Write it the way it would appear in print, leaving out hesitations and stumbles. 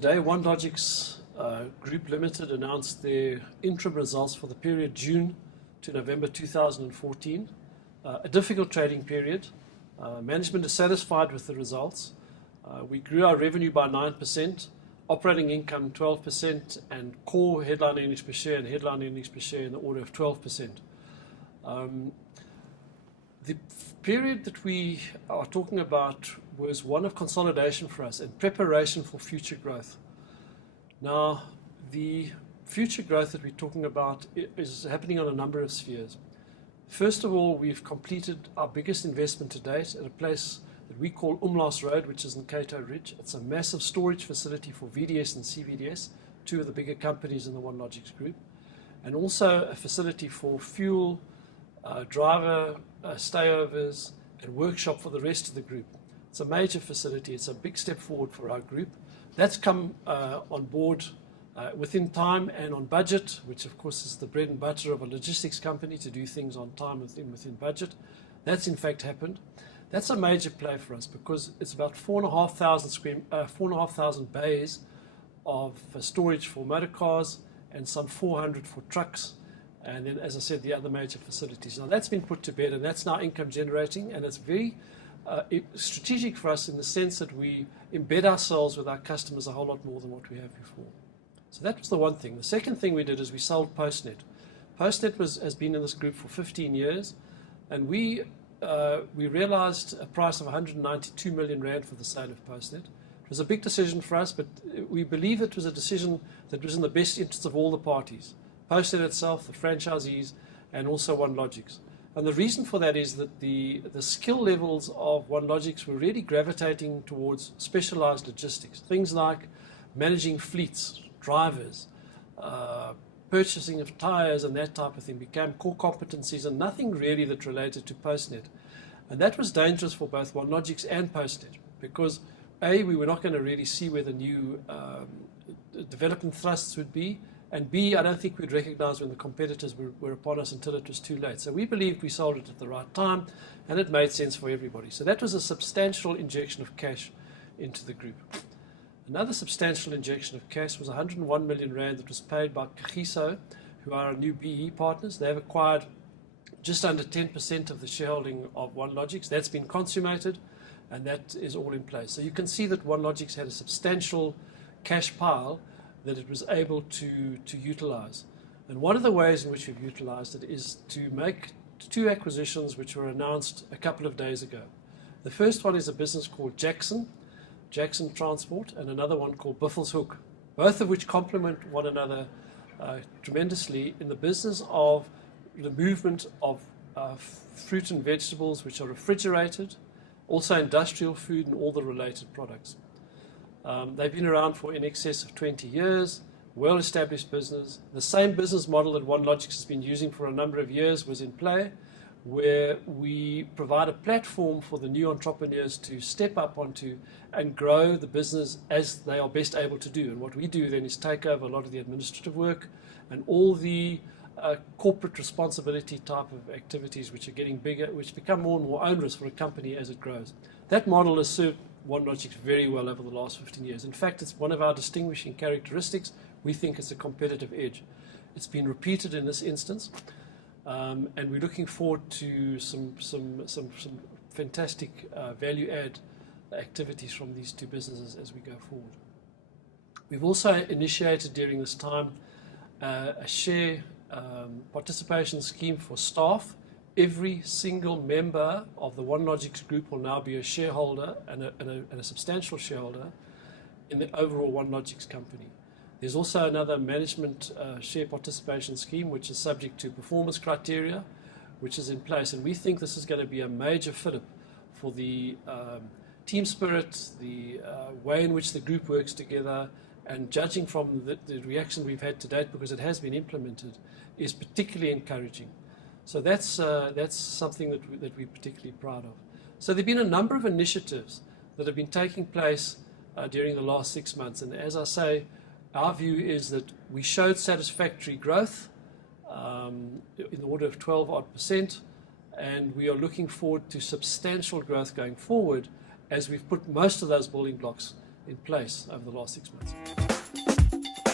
Today, OneLogix Group Limited announced their interim results for the period June to November 2014. A difficult trading period. Management is satisfied with the results. We grew our revenue by 9%, operating income 12%, and core headline earnings per share and headline earnings per share in the order of 12%. The period that we are talking about was one of consolidation for us and preparation for future growth. Now, the future growth that we're talking about is happening on a number of spheres. First of all, we've completed our biggest investment to date at a place that we call Umlaas Road, which is in Cato Ridge. It's a massive storage facility for VDS and CVDS, two of the bigger companies in the OneLogix group, and also a facility for fuel, driver stayovers, and workshop for the rest of the group. It's a major facility. It's a big step forward for our group. That's come on board within time and on budget, which of course is the bread and butter of a logistics company, to do things on time within budget. That's in fact happened. That's a major play for us because it's about 4,500 bays of storage for motor cars and some 400 for trucks. And then, as I said, the other major facilities. Now, that's been put to bed, and that's now income generating, and it's very strategic for us in the sense that we embed ourselves with our customers a whole lot more than what we have before. So that was the one thing. The second thing we did is we sold Postnet. Postnet has been in this group for 15 years, and we realized a price of 192 million rand for the sale of Postnet. It was a big decision for us, but we believe it was a decision that was in the best interest of all the parties. Postnet itself, the franchisees, and also OneLogix. And the reason for that is that the skill levels of OneLogix were really gravitating towards specialized logistics. Things like managing fleets, drivers, purchasing of tires and that type of thing became core competencies, and nothing really that related to Postnet. And that was dangerous for both OneLogix and Postnet because A, we were not going to really see where the new development thrusts would be, and B, I don't think we'd recognize when the competitors were upon us until it was too late. So we believed we sold it at the right time, and it made sense for everybody. So that was a substantial injection of cash into the group. Another substantial injection of cash was 101 million rand that was paid by Kagiso, who are our new BE partners. They've acquired just under 10% of the shareholding of OneLogix. That's been consummated, and that is all in place. So you can see that OneLogix had a substantial cash pile that it was able to utilize. And one of the ways in which we've utilized it is to make two acquisitions which were announced a couple of days ago. The first one is a business called Jackson Transport, and another one called Buffelshoek, both of which complement one another tremendously in the business of the movement of fruit and vegetables which are refrigerated, also industrial food and all the related products. They've been around for in excess of 20 years, well-established business. The same business model that OneLogix has been using for a number of years was in play, where we provide a platform for the new entrepreneurs to step up onto and grow the business as they are best able to do. And what we do then is take over a lot of the administrative work and all the corporate responsibility type of activities which are getting bigger, which become more and more onerous for a company as it grows. That model has served OneLogix very well over the last 15 years. In fact, it's one of our distinguishing characteristics. We think it's a competitive edge. It's been repeated in this instance, and we're looking forward to some fantastic value add activities from these two businesses as we go forward. We've also initiated during this time a share participation scheme for staff. Every single member of the OneLogix group will now be a shareholder and a substantial shareholder in the overall OneLogix company. There's also another management share participation scheme which is subject to performance criteria, which is in place. And we think this is going to be a major fillip for the team spirit, the way in which the group works together, and judging from the reaction we've had to date, because it has been implemented, is particularly encouraging. So that's something that we're particularly proud of. So there have been a number of initiatives that have been taking place during the last 6 months. And as I say, our view is that we showed satisfactory growth in the order of 12% and we are looking forward to substantial growth going forward as we've put most of those building blocks in place over the last 6 months.